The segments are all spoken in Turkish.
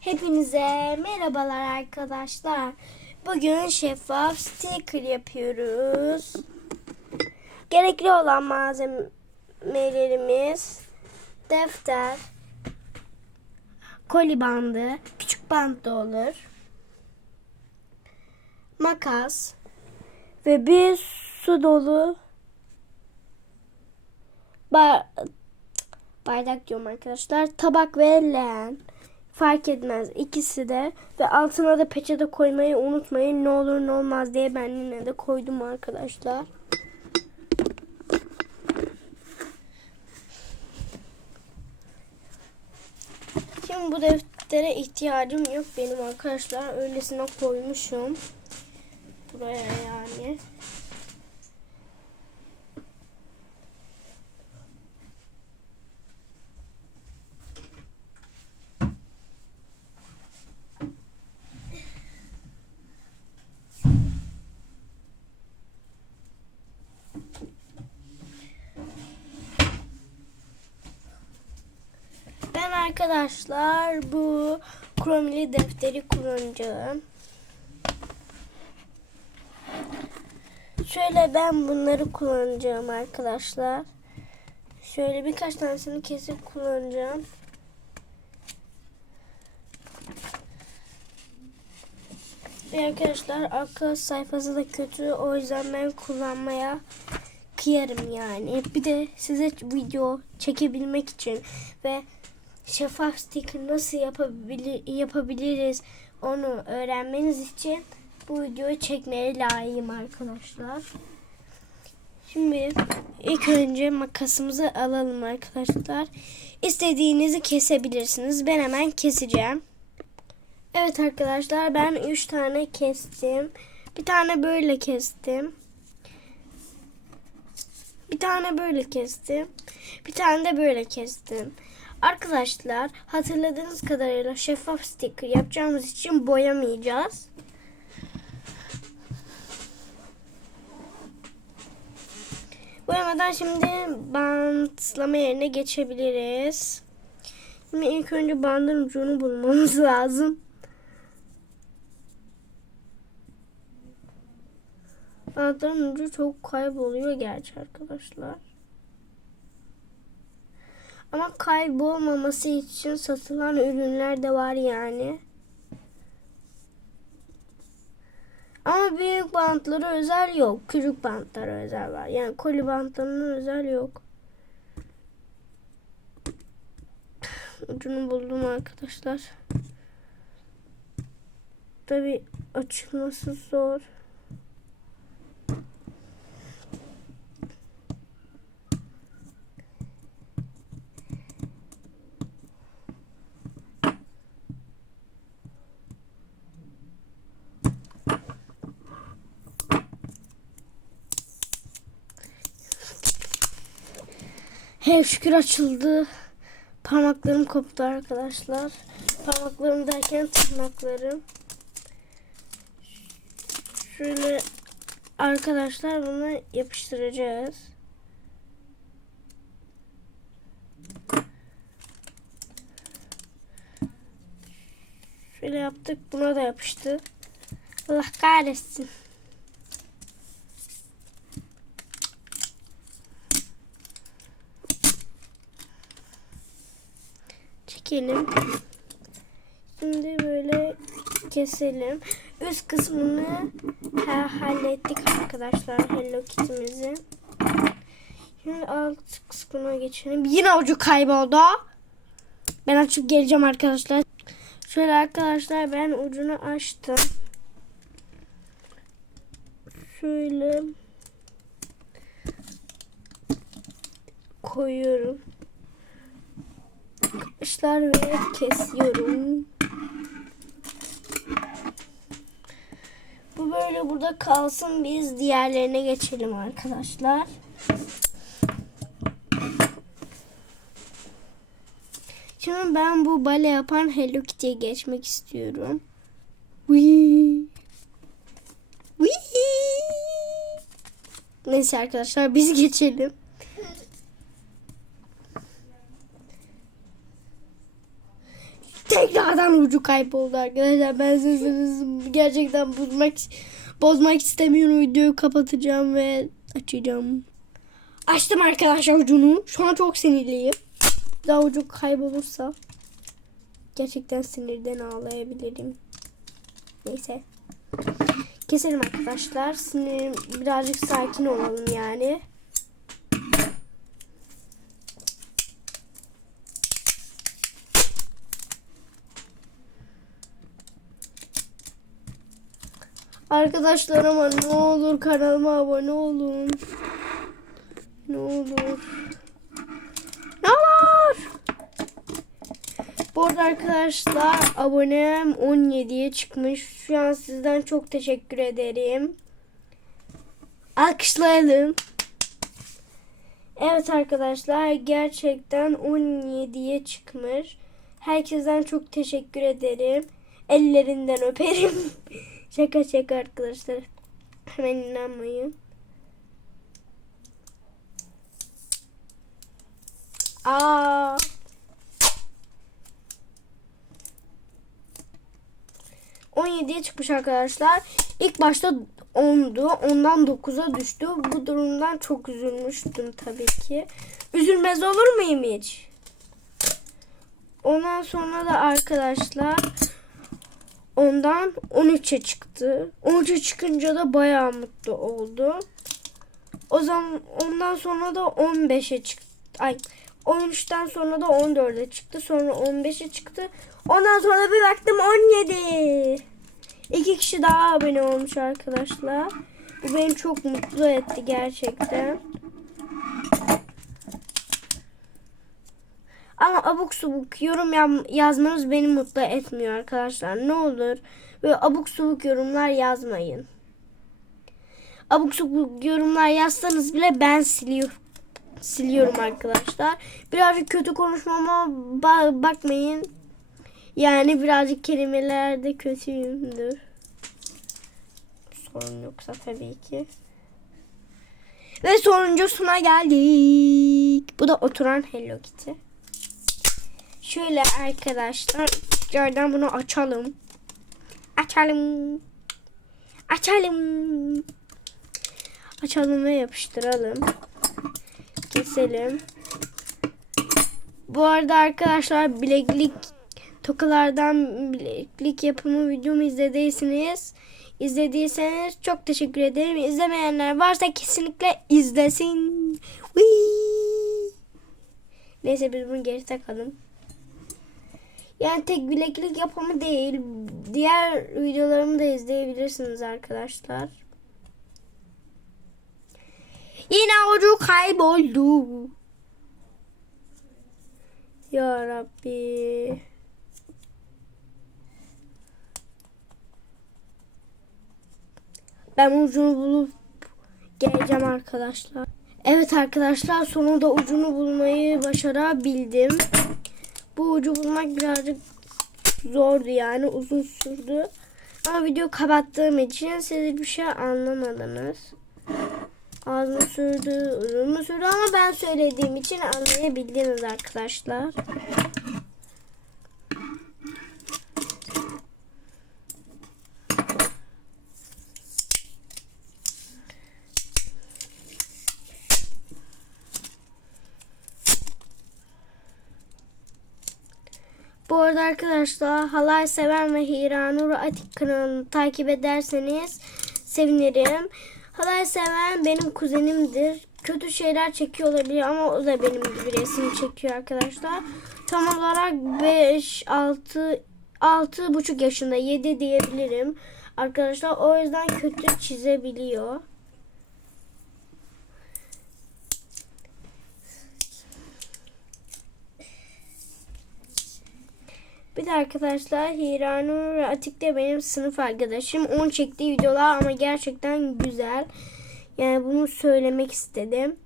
Hepinize merhabalar arkadaşlar. Bugün şeffaf sticker yapıyoruz. Gerekli olan malzemelerimiz defter, koli bandı, küçük bant da olur. Makas ve bir su dolu bar bardak diyorum arkadaşlar. Tabak ve leğen. Fark etmez ikisi de. Ve altına da peçete koymayı unutmayın. Ne olur ne olmaz diye ben yine de koydum arkadaşlar. Şimdi bu deftere ihtiyacım yok benim arkadaşlar. Öylesine koymuşum. Buraya yani. Ben arkadaşlar bu kromili defteri kullanacağım. Şöyle ben bunları kullanacağım arkadaşlar. Şöyle birkaç tanesini kesip kullanacağım. Ve arkadaşlar arka sayfası da kötü. O yüzden ben kullanmaya kıyarım yani. Bir de size video çekebilmek için ve şeffaf sticker nasıl yapabilir, yapabiliriz onu öğrenmeniz için bu videoyu çekmeye layığım arkadaşlar. Şimdi ilk önce makasımızı alalım arkadaşlar. İstediğinizi kesebilirsiniz. Ben hemen keseceğim. Evet arkadaşlar ben 3 tane kestim. Bir tane böyle kestim. Bir tane böyle kestim. Bir tane de böyle kestim. Arkadaşlar hatırladığınız kadarıyla şeffaf sticker yapacağımız için boyamayacağız. Boyamadan şimdi bantlama yerine geçebiliriz. Şimdi ilk önce bandın ucunu bulmamız lazım. Bantların ucu çok kayboluyor gerçi arkadaşlar. Ama kaybolmaması için satılan ürünler de var yani. Ama büyük bantlara özel yok. Küçük bantlara özel var. Yani koli bantlarına özel yok. Ucunu buldum arkadaşlar. Tabi açılması zor. He şükür açıldı. Parmaklarım koptu arkadaşlar. Parmaklarım derken tırnaklarım. Şöyle arkadaşlar bunu yapıştıracağız. Şöyle yaptık. Buna da yapıştı. Allah kahretsin. Çekelim. Şimdi böyle keselim. Üst kısmını ha, hallettik arkadaşlar Hello Kitty'mizi. Şimdi alt kısmına geçelim. Yine ucu kayboldu. Ben açıp geleceğim arkadaşlar. Şöyle arkadaşlar ben ucunu açtım. Şöyle koyuyorum arkadaşlar ve kesiyorum. Bu böyle burada kalsın. Biz diğerlerine geçelim arkadaşlar. Şimdi ben bu bale yapan Hello Kitty'ye geçmek istiyorum. Wee. Wee. Neyse arkadaşlar biz geçelim. Tek tekrardan ucu kayboldu arkadaşlar. Ben sesinizi gerçekten bozmak bozmak istemiyorum. Videoyu kapatacağım ve açacağım. Açtım arkadaşlar ucunu. Şu an çok sinirliyim. Daha ucu kaybolursa gerçekten sinirden ağlayabilirim. Neyse. Keselim arkadaşlar. Sinirim birazcık sakin olalım yani. Arkadaşlar ama ne olur kanalıma abone olun. Ne olur. Ne olur. Bu arada arkadaşlar abonem 17'ye çıkmış. Şu an sizden çok teşekkür ederim. Alkışlayalım. Evet arkadaşlar gerçekten 17'ye çıkmış. Herkesten çok teşekkür ederim. Ellerinden öperim. şaka şaka arkadaşlar. Hemen inanmayın. Aa. ...17'ye çıkmış arkadaşlar. İlk başta 10'du. Ondan 9'a düştü. Bu durumdan çok üzülmüştüm tabii ki. Üzülmez olur muyum hiç? Ondan sonra da arkadaşlar... Ondan 13'e çıktı. 13'e çıkınca da bayağı mutlu oldu. O zaman ondan sonra da 15'e çıktı. Ay 13'ten sonra da 14'e çıktı. Sonra 15'e çıktı. Ondan sonra bir baktım 17. İki kişi daha abone olmuş arkadaşlar. Bu beni çok mutlu etti gerçekten. Ama abuk subuk yorum yaz- yazmanız beni mutlu etmiyor arkadaşlar. Ne olur böyle abuk subuk yorumlar yazmayın. Abuk subuk yorumlar yazsanız bile ben siliyorum. Siliyorum arkadaşlar. Birazcık kötü konuşmama ba- bakmayın. Yani birazcık kelimelerde kötüyümdür. Sorun yoksa tabii ki. Ve sonuncusuna geldik. Bu da oturan Hello Kitty. Şöyle arkadaşlar. Tekrardan bunu açalım. Açalım. Açalım. Açalım ve yapıştıralım. Keselim. Bu arada arkadaşlar bileklik tokalardan bileklik yapımı videomu izlediyseniz izlediyseniz çok teşekkür ederim. İzlemeyenler varsa kesinlikle izlesin. Whee! Neyse biz bunu geri takalım. Yani tek bileklik yapımı değil. Diğer videolarımı da izleyebilirsiniz arkadaşlar. Yine ucu kayboldu. Ya Rabbi. Ben ucunu bulup geleceğim arkadaşlar. Evet arkadaşlar sonunda ucunu bulmayı başarabildim. Bu ucu bulmak birazcık zordu yani uzun sürdü. Ama video kapattığım için siz hiçbir şey anlamadınız. Ağzını sürdü, uzun mu sürdü ama ben söylediğim için anlayabildiniz arkadaşlar. Bu arada arkadaşlar Halay Seven ve Hiranur Atik kanalını takip ederseniz sevinirim. Halay Seven benim kuzenimdir. Kötü şeyler çekiyor olabilir ama o da benim gibi resim çekiyor arkadaşlar. Tam olarak 5, 6, 6 buçuk yaşında 7 diyebilirim. Arkadaşlar o yüzden kötü çizebiliyor. Bir de arkadaşlar Hiranur ve Atik de benim sınıf arkadaşım. Onun çektiği videolar ama gerçekten güzel. Yani bunu söylemek istedim.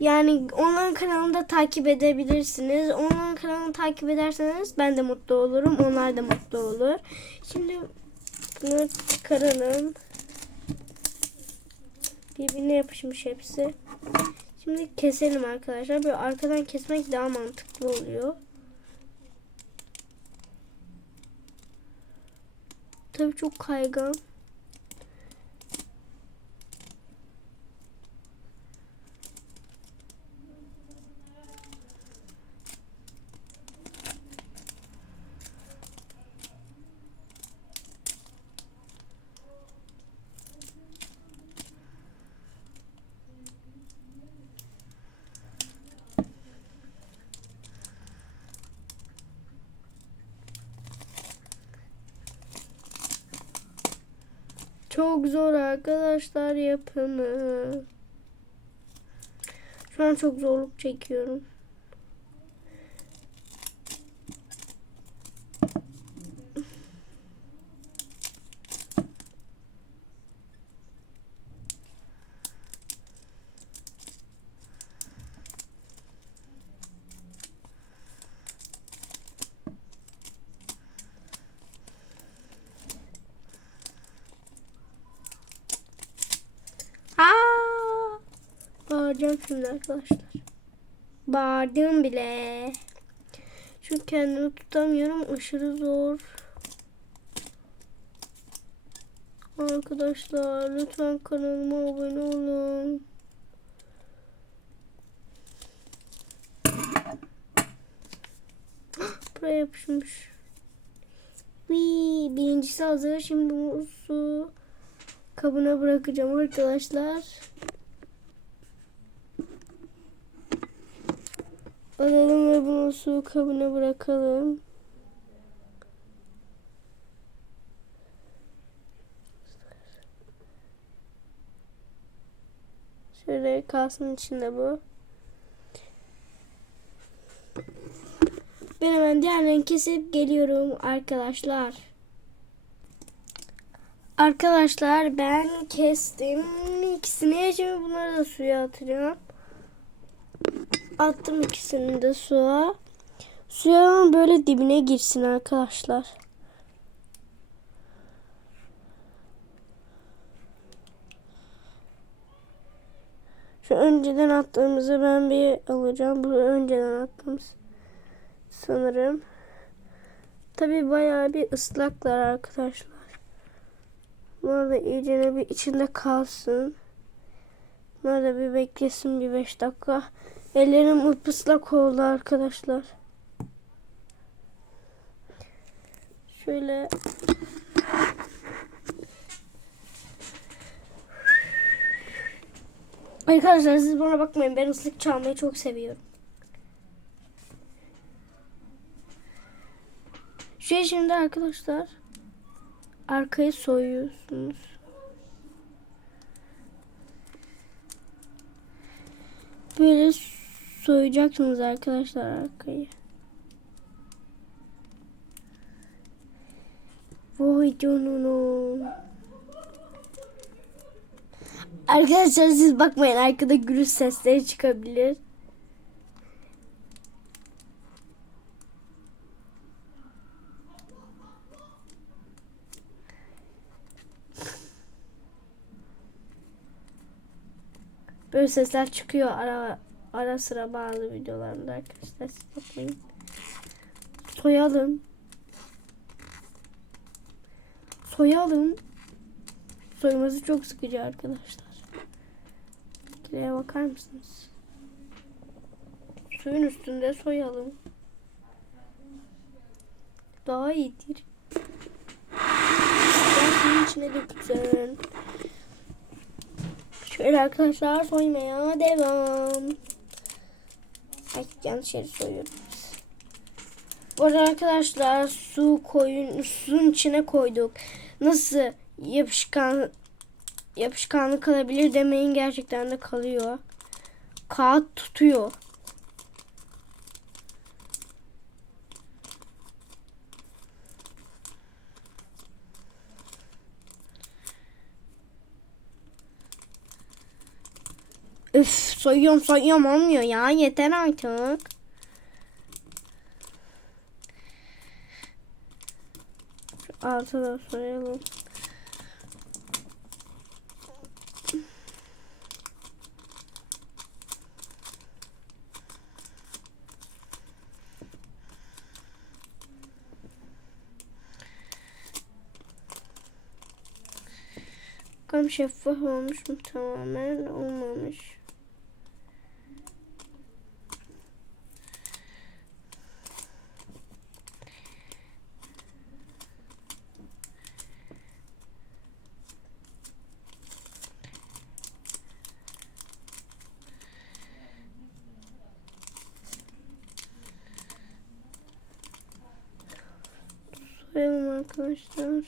Yani onların kanalını da takip edebilirsiniz. Onların kanalını takip ederseniz ben de mutlu olurum. Onlar da mutlu olur. Şimdi bunu çıkaralım. Birbirine yapışmış hepsi. Şimdi keselim arkadaşlar. Böyle arkadan kesmek daha mantıklı oluyor. Tabii çok kaygan. Çok zor arkadaşlar yapımı. Şu an çok zorluk çekiyorum. Aa! Bağıracağım şimdi arkadaşlar. Bağırdım bile. Çünkü kendimi tutamıyorum. Aşırı zor. Arkadaşlar lütfen kanalıma abone olun. Buraya yapışmış. Wii, birincisi hazır. Şimdi bu su kabına bırakacağım arkadaşlar. Alalım ve bunu su kabına bırakalım. Şöyle kalsın içinde bu. Ben hemen diğerlerini kesip geliyorum arkadaşlar. Arkadaşlar ben kestim ikisini. Şimdi bunları da suya atacağım. Attım ikisini de suya. Suya böyle dibine girsin arkadaşlar. Şu önceden attığımızı ben bir alacağım. Bu önceden attığımız sanırım. Tabi bayağı bir ıslaklar arkadaşlar. Bunlar da iyice bir içinde kalsın. Bunlar da bir beklesin bir 5 dakika. Ellerim ıslak oldu arkadaşlar. Şöyle Arkadaşlar siz bana bakmayın. Ben ıslık çalmayı çok seviyorum. Şey şimdi arkadaşlar arkayı soyuyorsunuz. Böyle soyacaksınız arkadaşlar arkayı. Vay canına. Arkadaşlar siz bakmayın arkada gürültü sesleri çıkabilir. Böyle sesler çıkıyor ara ara sıra bazı videolarında arkadaşlar siz bakmayın. Soyalım. Soyalım. Soyması çok sıkıcı arkadaşlar. Kileye bakar mısınız? Suyun üstünde soyalım. Daha iyidir. Ben suyun içine dökeceğim. Şöyle arkadaşlar soymaya devam. Ay yanlış yeri soyuyorum. Bu arada arkadaşlar su koyun suyun içine koyduk. Nasıl yapışkan yapışkanlı kalabilir demeyin gerçekten de kalıyor. Kağıt tutuyor. Üf soyuyorum soyuyorum olmuyor ya yeter artık. Şu altı da soyalım. Bakalım şeffaf olmuş mu tamamen olmamış. Soyalım arkadaşlar.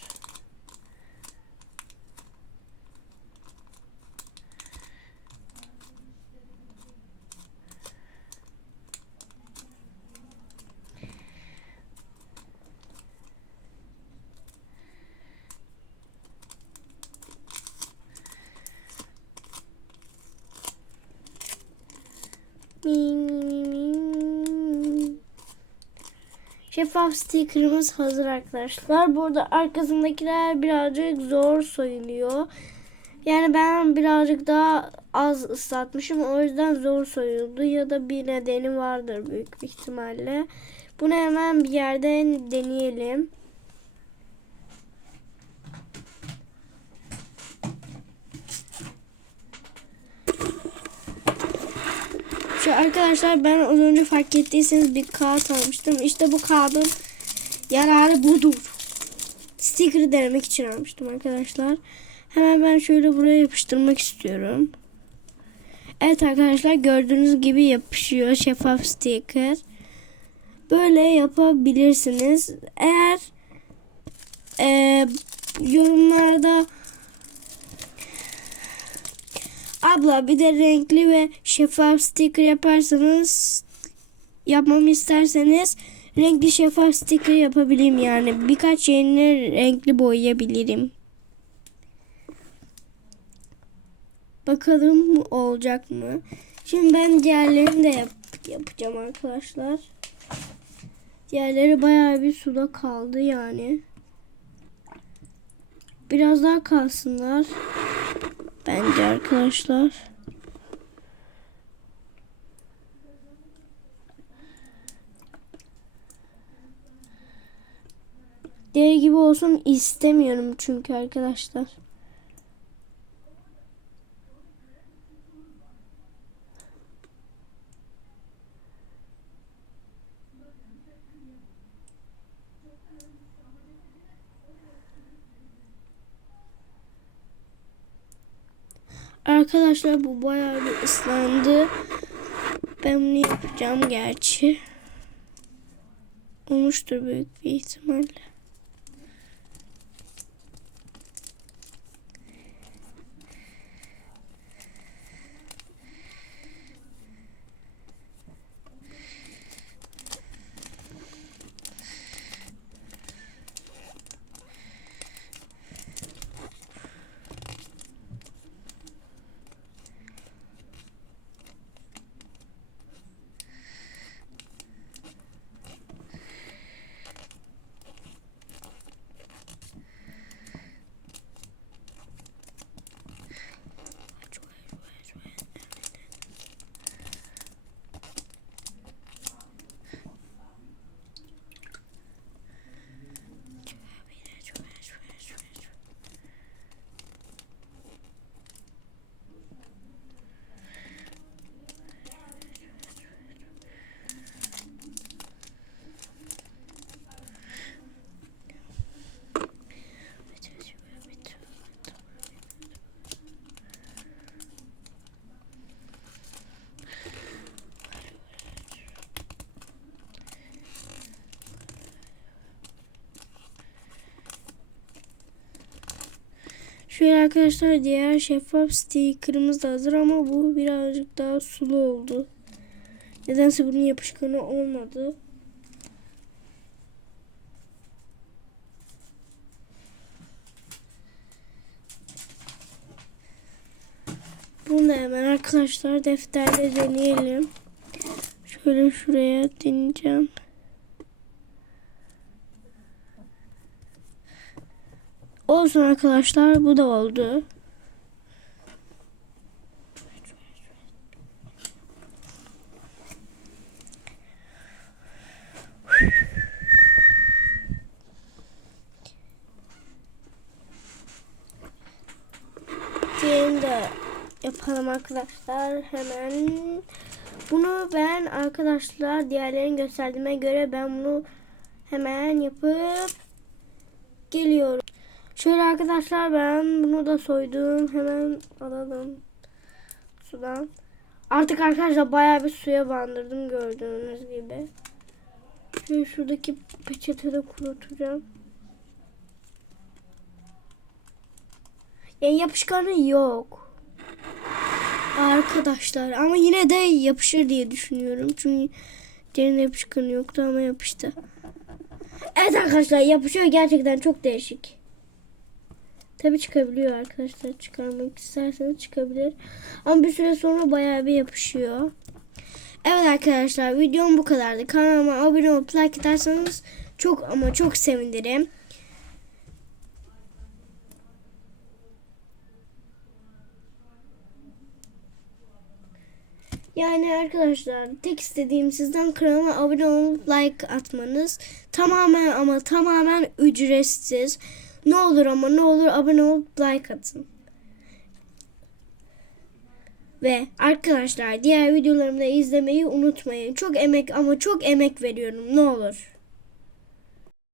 Şeffaf stickerımız hazır arkadaşlar. Burada arkasındakiler birazcık zor soyuluyor. Yani ben birazcık daha az ıslatmışım. O yüzden zor soyuldu. Ya da bir nedeni vardır büyük bir ihtimalle. Bunu hemen bir yerden deneyelim. Şu arkadaşlar ben az önce fark ettiyseniz bir kağıt almıştım. İşte bu kağıdın yararı budur. Sticker denemek için almıştım arkadaşlar. Hemen ben şöyle buraya yapıştırmak istiyorum. Evet arkadaşlar gördüğünüz gibi yapışıyor şeffaf sticker. Böyle yapabilirsiniz. Eğer e, yorumlarda Abla bir de renkli ve şeffaf sticker yaparsanız yapmamı isterseniz renkli şeffaf sticker yapabilirim yani. Birkaç yerini renkli boyayabilirim. Bakalım olacak mı? Şimdi ben diğerlerini de yap yapacağım arkadaşlar. Diğerleri bayağı bir suda kaldı yani. Biraz daha kalsınlar. Bence arkadaşlar. Deri gibi olsun istemiyorum çünkü arkadaşlar. Arkadaşlar bu bayağı bir ıslandı. Ben bunu yapacağım gerçi. Olmuştur büyük bir ihtimalle. Şöyle arkadaşlar diğer şeffaf stickerımız da hazır ama bu birazcık daha sulu oldu. Nedense bunun yapışkanı olmadı. Bunu da hemen arkadaşlar defterde deneyelim. Şöyle şuraya deneyeceğim. Olsun arkadaşlar bu da oldu. yapalım arkadaşlar. Hemen bunu ben arkadaşlar diğerlerini gösterdiğime göre ben bunu hemen yapıp geliyorum. Şöyle arkadaşlar ben bunu da soydum. Hemen alalım sudan. Artık arkadaşlar bayağı bir suya bandırdım gördüğünüz gibi. Şimdi şuradaki peçetede kurutacağım. Yani yapışkanı yok. Arkadaşlar ama yine de yapışır diye düşünüyorum. Çünkü diğerinde yapışkanı yoktu ama yapıştı. Evet arkadaşlar yapışıyor gerçekten çok değişik. Tabi çıkabiliyor arkadaşlar. Çıkarmak isterseniz çıkabilir. Ama bir süre sonra bayağı bir yapışıyor. Evet arkadaşlar videom bu kadardı. Kanalıma abone olup like atarsanız çok ama çok sevinirim. Yani arkadaşlar tek istediğim sizden kanalıma abone olup like atmanız. Tamamen ama tamamen ücretsiz. Ne olur ama ne olur abone olup like atın. Ve arkadaşlar diğer videolarımı da izlemeyi unutmayın. Çok emek ama çok emek veriyorum ne olur.